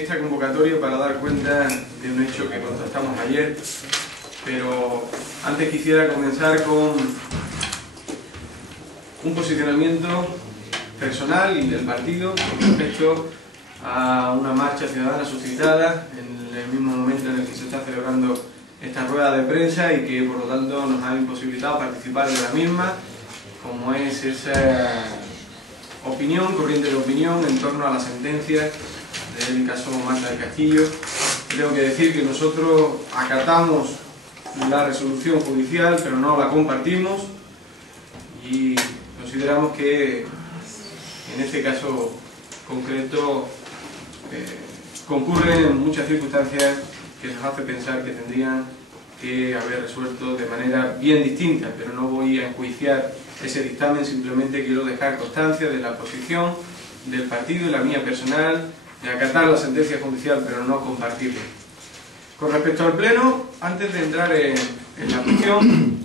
esta convocatoria para dar cuenta de un hecho que constatamos ayer, pero antes quisiera comenzar con un posicionamiento personal y del partido con respecto a una marcha ciudadana suscitada en el mismo momento en el que se está celebrando esta rueda de prensa y que por lo tanto nos ha imposibilitado participar de la misma, como es esa corriente de opinión en torno a la sentencia del caso Marta del Castillo. Tengo que decir que nosotros acatamos la resolución judicial, pero no la compartimos y consideramos que en este caso concreto concurren muchas circunstancias que nos hace pensar que tendrían que haber resuelto de manera bien distinta, pero no voy a enjuiciar ese dictamen, simplemente quiero dejar constancia de la posición del partido y la mía personal, de acatar la sentencia judicial pero no compartirla. Con respecto al Pleno, antes de entrar en la cuestión,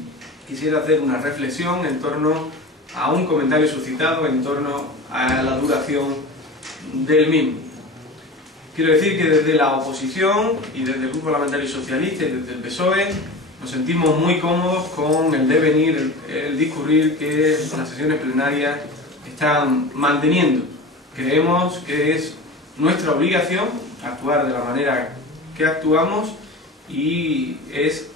quisiera hacer una reflexión en torno a un comentario suscitado en torno a la duración del mismo. Quiero decir que desde la oposición y desde el Grupo Parlamentario Socialista y desde el PSOE nos sentimos muy cómodos con el devenir, el discurrir que las sesiones plenarias están manteniendo. Creemos que es nuestra obligación actuar de la manera que actuamos y es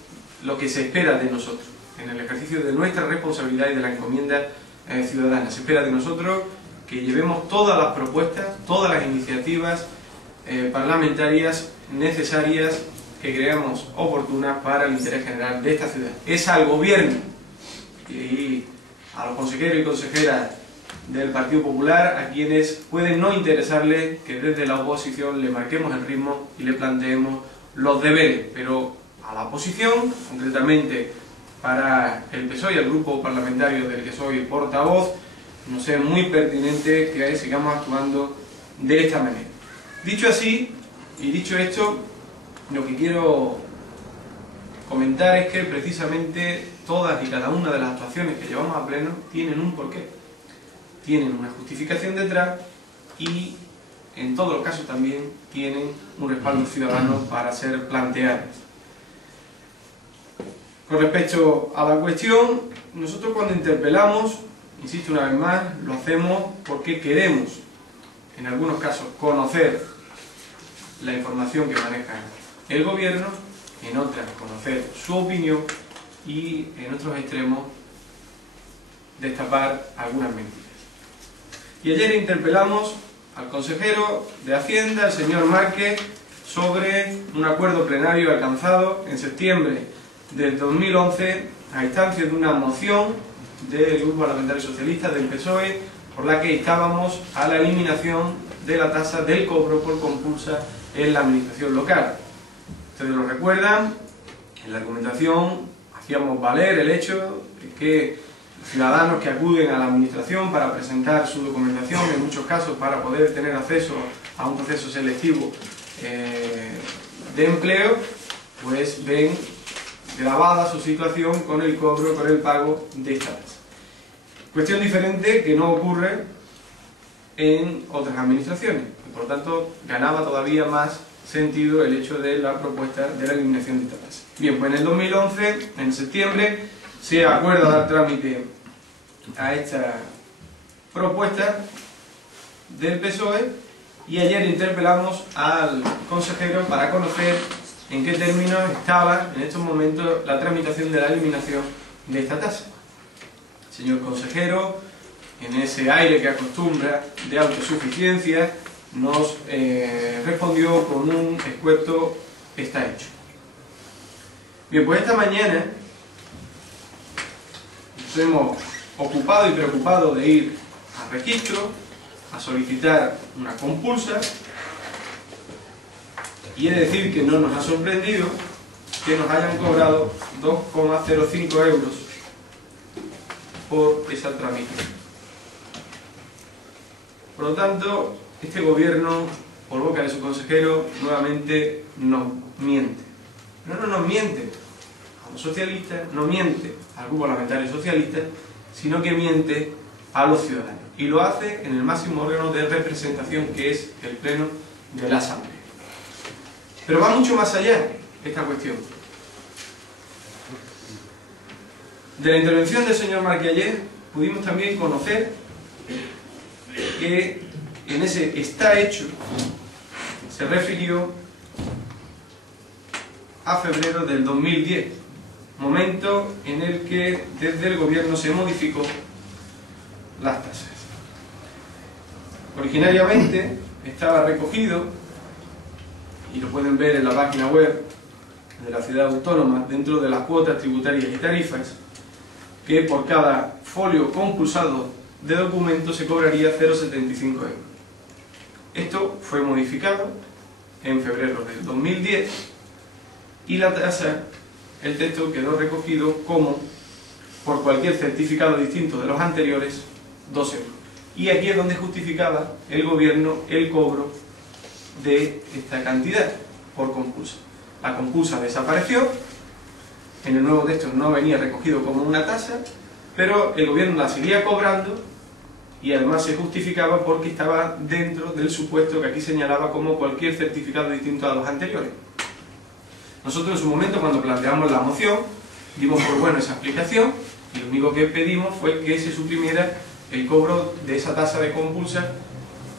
lo que se espera de nosotros en el ejercicio de nuestra responsabilidad y de la encomienda ciudadana. Se espera de nosotros que llevemos todas las propuestas, todas las iniciativas parlamentarias necesarias que creamos oportunas para el interés general de esta ciudad. Es al gobierno y a los consejeros y consejeras del Partido Popular a quienes pueden no interesarle que desde la oposición le marquemos el ritmo y le planteemos los deberes, pero a la oposición, concretamente para el PSOE y el grupo parlamentario del que soy portavoz, nos es muy pertinente que sigamos actuando de esta manera. Dicho así, y dicho esto, lo que quiero comentar es que precisamente todas y cada una de las actuaciones que llevamos a pleno tienen un porqué, tienen una justificación detrás y en todos los casos también tienen un respaldo ciudadano para ser planteadas. Con respecto a la cuestión, nosotros cuando interpelamos, insisto una vez más, lo hacemos porque queremos, en algunos casos, conocer la información que maneja el gobierno, en otras conocer su opinión y en otros extremos destapar algunas mentiras. Y ayer interpelamos al consejero de Hacienda, el señor Márquez, sobre un acuerdo plenario alcanzado en septiembre del 2011 a instancia de una moción del Grupo Parlamentario Socialista del PSOE por la que instábamos a la eliminación de la tasa del cobro por compulsa en la administración local. Ustedes lo recuerdan, en la argumentación hacíamos valer el hecho de que ciudadanos que acuden a la administración para presentar su documentación, en muchos casos para poder tener acceso a un proceso selectivo de empleo, pues ven gravada su situación con el cobro, con el pago de esta tasa. Cuestión diferente que no ocurre en otras administraciones, y por lo tanto ganaba todavía más sentido el hecho de la propuesta de la eliminación de esta tasa. Bien, pues en el 2011, en septiembre, se acuerda dar trámite a esta propuesta del PSOE y ayer interpelamos al consejero para conocer en qué términos estaba en estos momentos la tramitación de la eliminación de esta tasa. Señor consejero, en ese aire que acostumbra de autosuficiencia, nos respondió con un escueto "está hecho". Bien, pues esta mañana nos hemos ocupado y preocupado de ir al registro, a solicitar una compulsa, y he de decir que no nos ha sorprendido que nos hayan cobrado 2,05 euros por esa tramitación. Por lo tanto, este gobierno, por boca de su consejero, nuevamente nos miente. Pero no nos miente a los socialistas, no miente al Grupo Parlamentario Socialista, sino que miente a los ciudadanos. Y lo hace en el máximo órgano de representación que es el Pleno de la Asamblea. Pero va mucho más allá esta cuestión. De la intervención del señor Marquí ayer pudimos también conocer que en ese está hecho se refirió a febrero del 2010, momento en el que desde el gobierno se modificó las tasas. Originariamente estaba recogido, y lo pueden ver en la página web de la ciudad autónoma, dentro de las cuotas tributarias y tarifas, que por cada folio compulsado de documento se cobraría 0,75 €. Esto fue modificado en febrero del 2010 y la tasa, el texto quedó recogido como, por cualquier certificado distinto de los anteriores, 2 €. Y aquí es donde justificaba el gobierno el cobro de esta cantidad por compulsa. La compulsa desapareció, en el nuevo texto no venía recogido como una tasa, pero el gobierno la seguía cobrando y además se justificaba porque estaba dentro del supuesto que aquí señalaba como cualquier certificado distinto a los anteriores. Nosotros en su momento, cuando planteamos la moción, dimos por bueno esa explicación y lo único que pedimos fue que se suprimiera el cobro de esa tasa de compulsa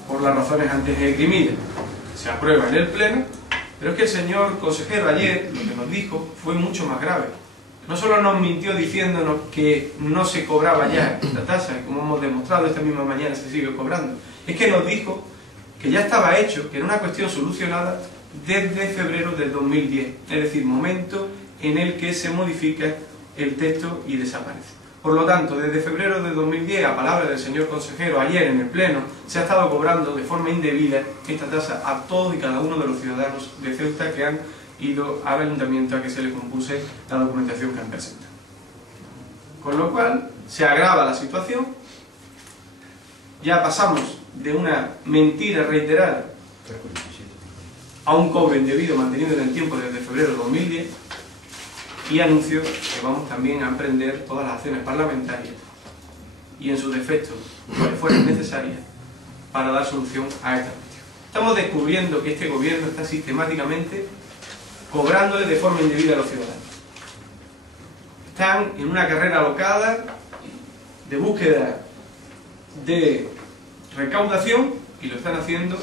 por las razones antes esgrimidas. Se aprueba en el Pleno, pero es que el señor consejero ayer lo que nos dijo fue mucho más grave. No solo nos mintió diciéndonos que no se cobraba ya esta tasa, y como hemos demostrado esta misma mañana se sigue cobrando, es que nos dijo que ya estaba hecho, que era una cuestión solucionada desde febrero del 2010, es decir, momento en el que se modifica el texto y desaparece. Por lo tanto, desde febrero del 2010, a palabra del señor consejero ayer en el Pleno, se ha estado cobrando de forma indebida esta tasa a todos y cada uno de los ciudadanos de Ceuta que han ido al ayuntamiento a que se les compulse la documentación que han presentado. Con lo cual, se agrava la situación, ya pasamos de una mentira reiterada a un cobro indebido mantenido en el tiempo desde febrero de 2010, y anuncio que vamos también a emprender todas las acciones parlamentarias y en su defecto, cuales fueran necesarias, para dar solución a esta cuestión. Estamos descubriendo que este gobierno está sistemáticamente cobrándole de forma indebida a los ciudadanos. Están en una carrera alocada de búsqueda de recaudación y lo están haciendo,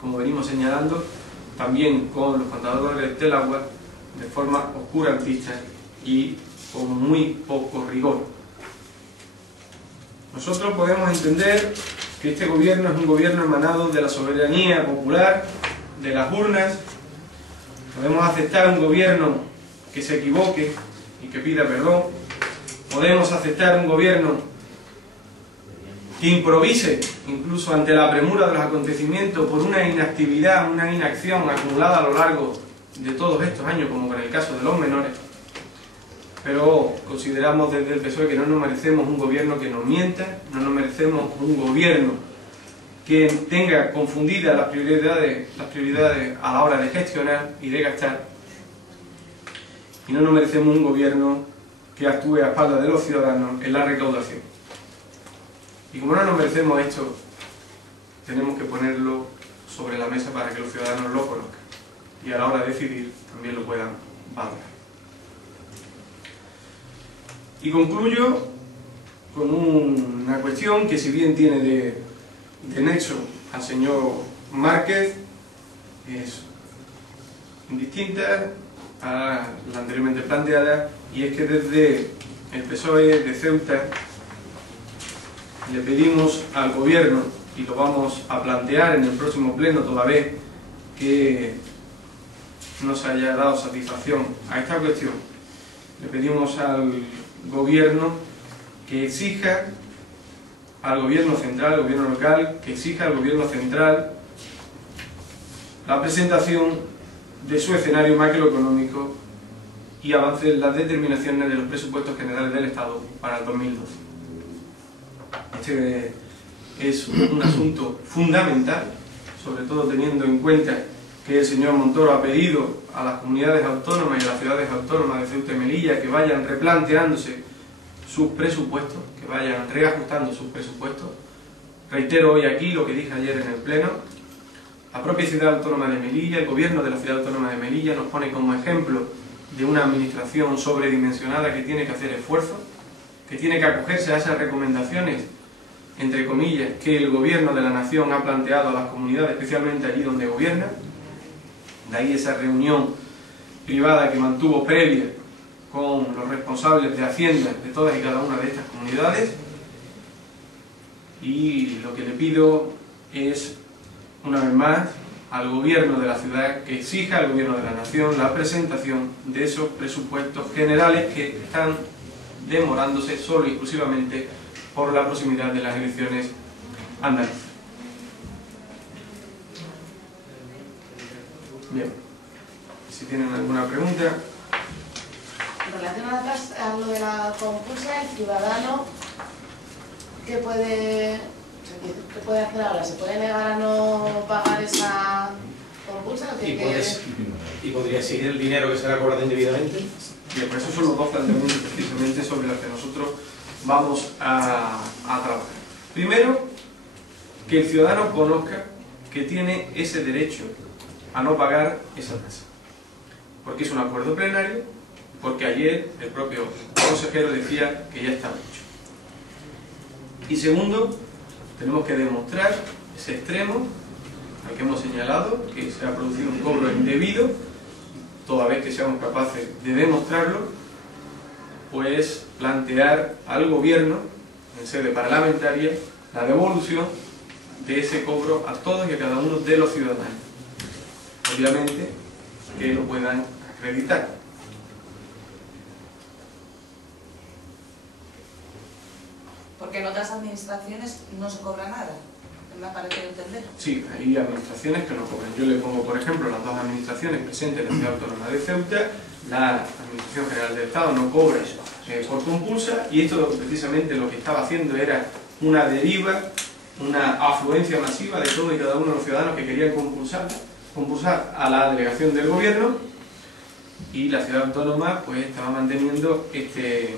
como venimos señalando, también con los contadores del agua, de forma oscurantista y con muy poco rigor. Nosotros podemos entender que este gobierno es un gobierno emanado de la soberanía popular, de las urnas. Podemos aceptar un gobierno que se equivoque y que pida perdón. Podemos aceptar un gobierno que improvise, incluso ante la premura de los acontecimientos, por una inactividad, una inacción acumulada a lo largo de todos estos años, como en el caso de los menores. Pero consideramos desde el PSOE que no nos merecemos un gobierno que nos mienta, no nos merecemos un gobierno que tenga confundidas las prioridades a la hora de gestionar y de gastar, y no nos merecemos un gobierno que actúe a espaldas de los ciudadanos en la recaudación. Y como no nos merecemos esto, tenemos que ponerlo sobre la mesa para que los ciudadanos lo conozcan y a la hora de decidir también lo puedan valorar. Y concluyo con una cuestión que, si bien tiene de nexo al señor Márquez, es indistinta a la anteriormente planteada, y es que desde el PSOE de Ceuta le pedimos al gobierno, y lo vamos a plantear en el próximo pleno toda vez que no se haya dado satisfacción a esta cuestión, le pedimos al gobierno que exija al gobierno central, al gobierno local, que exija al gobierno central la presentación de su escenario macroeconómico y avance en las determinaciones de los presupuestos generales del Estado para el 2012. Este es un asunto fundamental, sobre todo teniendo en cuenta que el señor Montoro ha pedido a las comunidades autónomas y a las ciudades autónomas de Ceuta y Melilla que vayan replanteándose sus presupuestos, que vayan reajustando sus presupuestos. Reitero hoy aquí lo que dije ayer en el Pleno, La propia Ciudad Autónoma de Melilla, el gobierno de la Ciudad Autónoma de Melilla nos pone como ejemplo de una administración sobredimensionada que tiene que hacer esfuerzos, que tiene que acogerse a esas recomendaciones, entre comillas, que el gobierno de la nación ha planteado a las comunidades, especialmente allí donde gobierna. De ahí esa reunión privada que mantuvo previa con los responsables de Hacienda de todas y cada una de estas comunidades. Y lo que le pido es, una vez más, al gobierno de la ciudad que exija al gobierno de la nación la presentación de esos presupuestos generales que están demorándose solo y exclusivamente por la proximidad de las elecciones andaluzas. Bien, si tienen alguna pregunta. En relación a lo de la compulsa, el ciudadano, ¿qué puede hacer ahora? ¿Se puede negar a no pagar esa compulsa? ¿Y podría exigir el dinero que se le ha cobrado indebidamente? Bien, pues esos son los dos planteamientos precisamente sobre los que nosotros vamos a trabajar. Primero, que el ciudadano conozca que tiene ese derecho a no pagar esa tasa, porque es un acuerdo plenario, porque ayer el propio consejero decía que ya estaba hecho. Y segundo, tenemos que demostrar ese extremo al que hemos señalado, que se ha producido un cobro indebido. Toda vez que seamos capaces de demostrarlo, pues plantear al gobierno, en sede parlamentaria, la devolución de ese cobro a todos y a cada uno de los ciudadanos. Obviamente que lo puedan acreditar. Porque en otras administraciones no se cobra nada, me ha parecido entender. Sí, hay administraciones que no cobran. Yo le pongo, por ejemplo, las dos administraciones presentes en la Ciudad Autónoma de Ceuta. La Administración General del Estado no cobra por compulsa, y esto precisamente lo que estaba haciendo era una deriva, una afluencia masiva de todos y cada uno de los ciudadanos que querían compulsar a la delegación del gobierno, y la Ciudad Autónoma pues estaba manteniendo este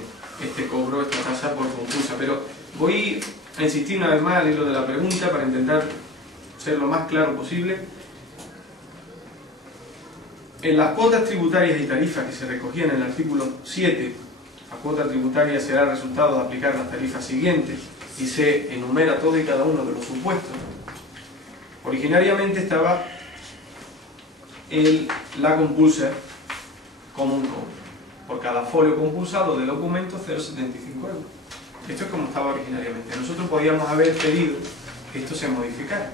cobro, esta tasa por compulsa. Pero voy a insistir una vez más al hilo de la pregunta para intentar ser lo más claro posible. En las cuotas tributarias y tarifas que se recogían en el artículo 7, la cuota tributaria será el resultado de aplicar las tarifas siguientes, y se enumera todo y cada uno de los supuestos. Originariamente estaba la compulsa como un cobro. Por cada folio compulsado de documento, 0,75 euros. Esto es como estaba originariamente. Nosotros podíamos haber pedido que esto se modificara,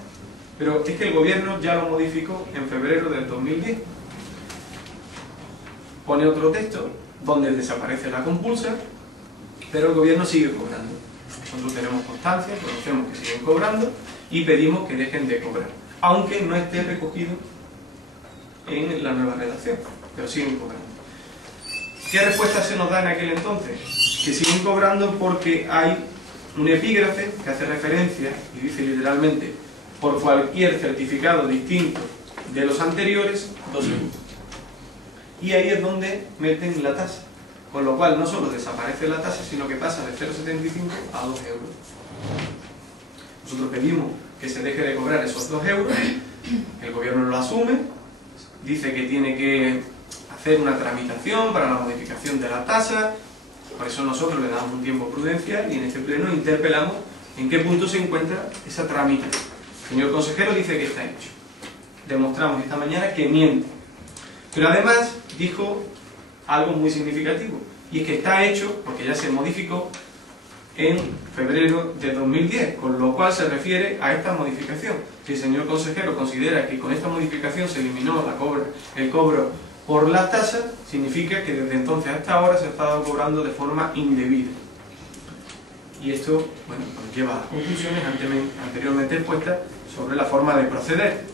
pero es que el gobierno ya lo modificó en febrero del 2010. Pone otro texto donde desaparece la compulsa, pero el gobierno sigue cobrando. Nosotros tenemos constancia, conocemos que siguen cobrando y pedimos que dejen de cobrar, aunque no esté recogido en la nueva redacción, pero siguen cobrando. ¿Qué respuesta se nos da en aquel entonces? Que siguen cobrando porque hay un epígrafe que hace referencia y dice literalmente: por cualquier certificado distinto de los anteriores, 2 euros. Y ahí es donde meten la tasa, con lo cual no solo desaparece la tasa, sino que pasa de 0,75 a 2 euros. Nosotros pedimos que se deje de cobrar esos 2 euros, el gobierno lo asume, dice que tiene que hacer una tramitación para la modificación de la tasa. Por eso nosotros le damos un tiempo prudencial y en este pleno interpelamos en qué punto se encuentra esa tramitación. El señor consejero dice que está hecho. Demostramos esta mañana que miente. Pero además dijo algo muy significativo, y es que está hecho porque ya se modificó en febrero de 2010, con lo cual se refiere a esta modificación. Si el señor consejero considera que con esta modificación se eliminó el cobro por la tasa, significa que desde entonces hasta ahora se ha estado cobrando de forma indebida. Y esto, bueno, nos lleva a las conclusiones anteriormente expuestas sobre la forma de proceder.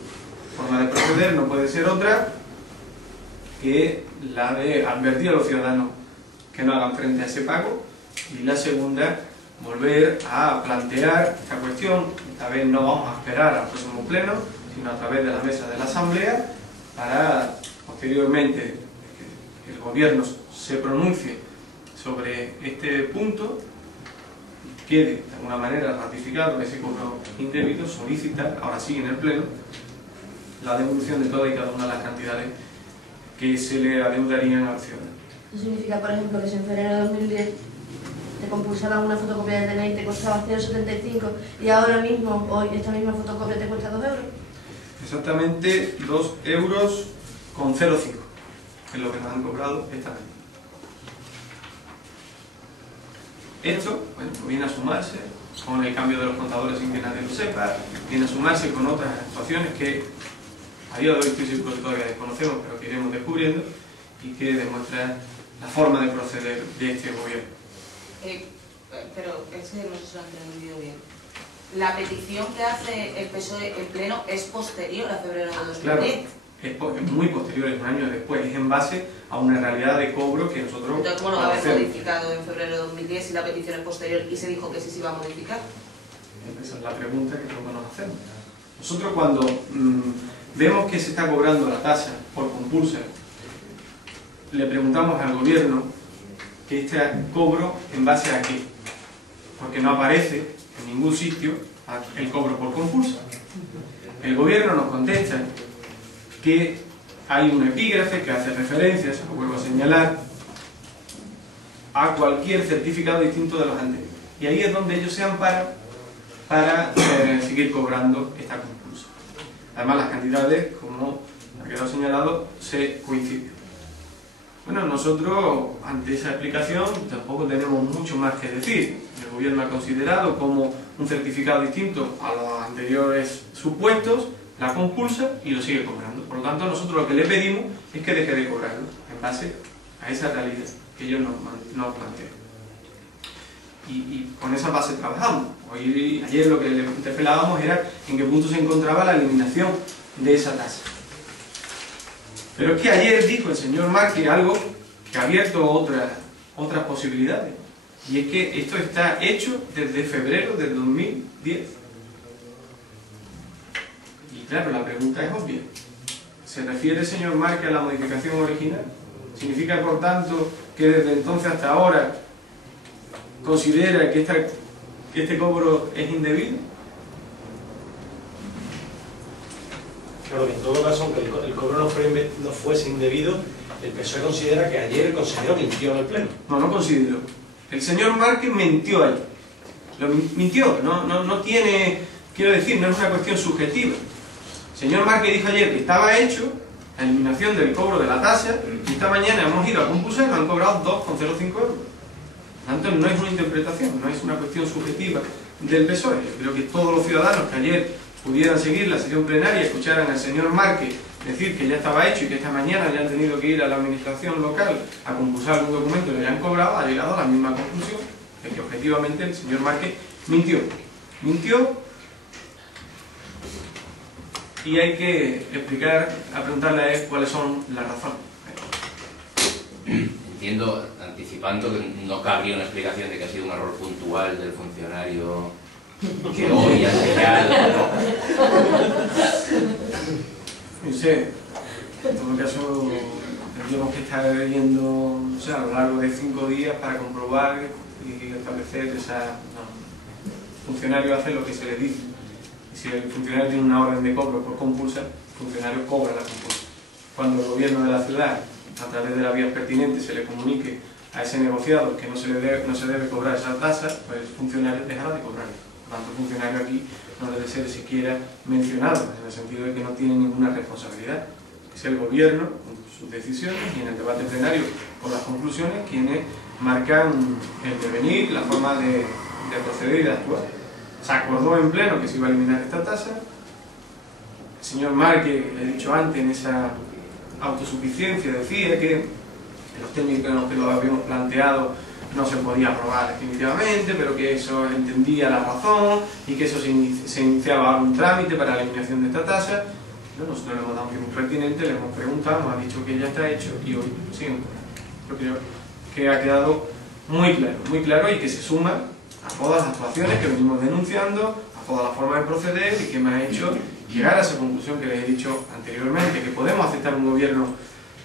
La forma de proceder no puede ser otra que la de advertir a los ciudadanos que no hagan frente a ese pago, y la segunda, volver a plantear esta cuestión. Esta vez no vamos a esperar al próximo pleno, sino a través de la mesa de la Asamblea, para posteriormente que el gobierno se pronuncie sobre este punto, quede de alguna manera ratificado ese cobro indebido, solicitar, ahora sí en el pleno, la devolución de todas y cada una de las cantidades que se le adeudarían a los ciudadanos. Eso significa, por ejemplo, que si en febrero de 2010 te compulsaban una fotocopia de DNI y te costaba 0,75 y ahora mismo, hoy, esta misma fotocopia te cuesta 2 euros. Exactamente 2 euros con 0,5, que es lo que nos han cobrado esta vez. Esto, bueno, pues viene a sumarse con el cambio de los contadores sin que nadie lo sepa, viene a sumarse con otras actuaciones que a día de hoy estoy seguro que todavía desconocemos, pero que iremos descubriendo y que demuestran la forma de proceder de este gobierno. Pero es que no sé si lo han entendido bien. La petición que hace el PSOE en pleno es posterior a febrero de 2010. Claro, es muy posterior, es un año después, es en base a una realidad de cobro que nosotros... Entonces, ¿cómo lo va a haber conocemos. modificado en febrero de 2010 si la petición es posterior y se dijo que sí se iba a modificar? Esa es la pregunta que todos nos hacemos. Nosotros cuando vemos que se está cobrando la tasa por compulsa, le preguntamos al gobierno que este cobro en base a qué, porque no aparece en ningún sitio el cobro por compulsa. El gobierno nos contesta que hay un epígrafe que hace referencia, se lo vuelvo a señalar, a cualquier certificado distinto de los anteriores. Y ahí es donde ellos se amparan para seguir cobrando esta compulsa. Además, las cantidades, como ha quedado señalado, se coinciden. Bueno, nosotros, ante esa explicación, tampoco tenemos mucho más que decir. El gobierno ha considerado como un certificado distinto a los anteriores supuestos la compulsa y lo sigue cobrando. Por lo tanto, nosotros lo que le pedimos es que deje de cobrarlo en base a esa realidad que ellos nos plantean. Y con esa base trabajamos. Ayer lo que le interpelábamos era en qué punto se encontraba la eliminación de esa tasa. Pero es que ayer dijo el señor Márquez algo que ha abierto otras posibilidades. Y es que esto está hecho desde febrero del 2010. Y claro, la pregunta es obvia. ¿Se refiere el señor Márquez a la modificación original? ¿Significa, por tanto, que desde entonces hasta ahora considera que este cobro es indebido? Claro, que en todo caso, aunque el cobro no fuese indebido, el PSOE considera que ayer el consejero mintió en el pleno. No considero. El señor Márquez mintió ahí. Mintió, no tiene, quiero decir, no es una cuestión subjetiva. El señor Márquez dijo ayer que estaba hecho la eliminación del cobro de la tasa y esta mañana hemos ido a compulsar y nos han cobrado 2,05 euros. Por tanto, no es una interpretación, no es una cuestión subjetiva del PSOE. Yo creo que todos los ciudadanos que ayer pudieran seguir la sesión plenaria y escucharan al señor Márquez decir que ya estaba hecho y que esta mañana ya han tenido que ir a la administración local a compulsar algún documento y le han cobrado, ha llegado a la misma conclusión de que objetivamente el señor Márquez mintió. Y hay que explicar, a preguntarle a él cuáles son las razones. Entiendo, anticipando, que no cabría una explicación de que ha sido un error puntual del funcionario que hoy ha señalado. No sé, en todo caso tendríamos que estar viendo, o sea, a lo largo de 5 días para comprobar y establecer esa... No. El funcionario hace lo que se le dice. Y si el funcionario tiene una orden de cobro por compulsa, el funcionario cobra la compulsa. Cuando el gobierno de la ciudad, a través de las vías pertinentes, se le comunique a ese negociado que no se debe cobrar esa tasa, pues el funcionario dejará de cobrar. Por tanto, el funcionario aquí no debe ser siquiera mencionado, en el sentido de que no tiene ninguna responsabilidad. Es el gobierno, con sus decisiones, y en el debate plenario, con las conclusiones, quienes marcan el devenir, la forma de proceder y de actuar. Se acordó en pleno que se iba a eliminar esta tasa. El señor Márquez, le he dicho antes, en esa autosuficiencia, decía que en los términos en los que lo habíamos planteado no se podía aprobar definitivamente, pero que eso entendía la razón y que eso se iniciaba un trámite para la eliminación de esta tasa. Nosotros le hemos dado un tiempo pertinente, le hemos preguntado, nos ha dicho que ya está hecho y hoy siguen. Yo creo que ha quedado muy claro y que se suma a todas las actuaciones que venimos denunciando, a todas las formas de proceder y que me ha hecho llegar a esa conclusión que les he dicho anteriormente, que podemos aceptar un gobierno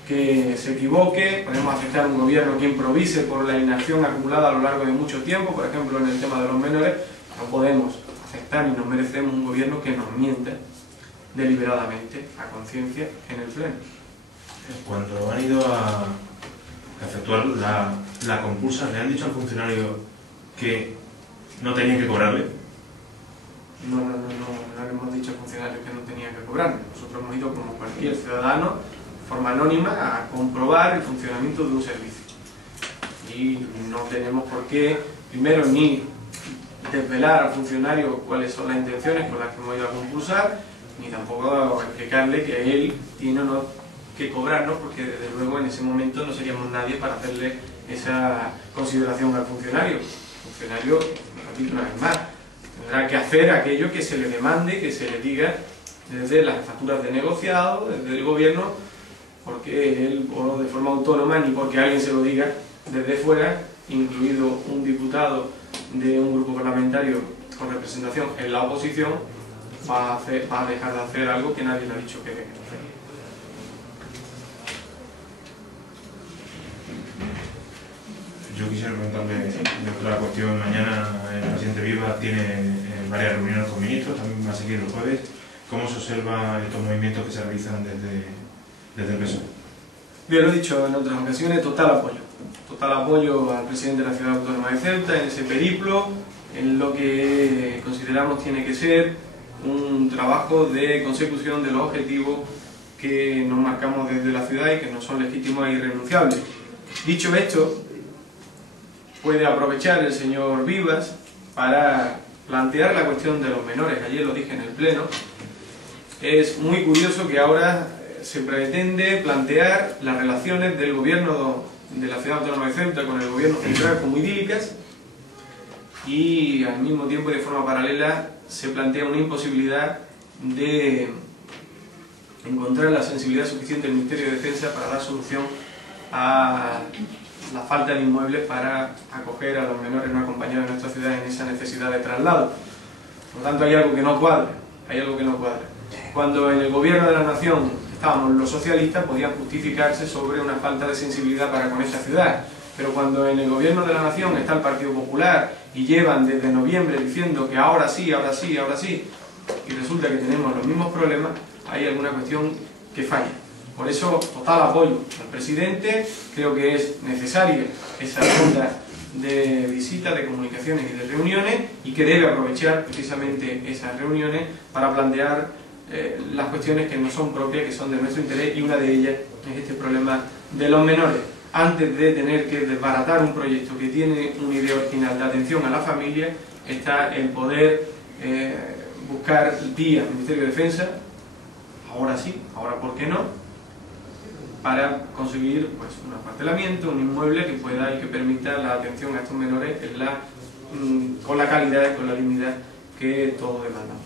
que se equivoque, podemos aceptar un gobierno que improvise por la inacción acumulada a lo largo de mucho tiempo, por ejemplo en el tema de los menores. No podemos aceptar ni nos merecemos un gobierno que nos mienta deliberadamente, a conciencia, en el Pleno. Cuando han ido a efectuar la compulsa, ¿le han dicho al funcionario que no tenían que cobrarle? No le hemos dicho al funcionario que no tenía que cobrarle. Nosotros hemos ido como cualquier ciudadano, de forma anónima, a comprobar el funcionamiento de un servicio. Y no tenemos por qué, primero, ni desvelar al funcionario cuáles son las intenciones con las que hemos ido a compulsar, ni tampoco explicarle que él tiene o no que cobrarnos, porque desde luego en ese momento no seríamos nadie para hacerle esa consideración al funcionario. El funcionario, repito una vez más, tendrá que hacer aquello que se le demande, que se le diga desde las facturas de negociado, desde el gobierno, porque él, o de forma autónoma, ni porque alguien se lo diga desde fuera, incluido un diputado de un grupo parlamentario con representación en la oposición, va a dejar de hacer algo que nadie le ha dicho que debe hacer. Yo quisiera preguntarle de la cuestión. Mañana el presidente Vivas tiene varias reuniones con ministros, también va a seguir el jueves. ¿Cómo se observa estos movimientos que se realizan desde el PSOE? Bien, lo he dicho en otras ocasiones, total apoyo. Total apoyo al presidente de la Ciudad Autónoma de Ceuta en ese periplo, en lo que consideramos tiene que ser un trabajo de consecución de los objetivos que nos marcamos desde la ciudad y que nos son legítimos e irrenunciables. Dicho esto, puede aprovechar el señor Vivas para plantear la cuestión de los menores. Ayer lo dije en el Pleno. Es muy curioso que ahora se pretende plantear las relaciones del gobierno de la Ciudad Autónoma de Ceuta con el gobierno central como idílicas, y al mismo tiempo, de forma paralela, se plantea una imposibilidad de encontrar la sensibilidad suficiente del Ministerio de Defensa para dar solución a la falta de inmuebles para acoger a los menores no acompañados en nuestra ciudad en esa necesidad de traslado. Por lo tanto, hay algo que no cuadra, Cuando en el gobierno de la nación estábamos los socialistas, podían justificarse sobre una falta de sensibilidad para con esta ciudad, pero cuando en el gobierno de la nación está el Partido Popular y llevan desde noviembre diciendo que ahora sí, y resulta que tenemos los mismos problemas, hay alguna cuestión que falla. Por eso, total apoyo al presidente. Creo que es necesaria esa ronda de visitas, de comunicaciones y de reuniones, y que debe aprovechar precisamente esas reuniones para plantear las cuestiones que no son propias, que son de nuestro interés, y una de ellas es este problema de los menores. Antes de tener que desbaratar un proyecto que tiene una idea original de atención a la familia, está el poder buscar vía Ministerio de Defensa, ahora sí, ahora por qué no, para conseguir pues, un apartelamiento, un inmueble que pueda y que permita la atención a estos menores con la calidad y con la dignidad que todos demandamos.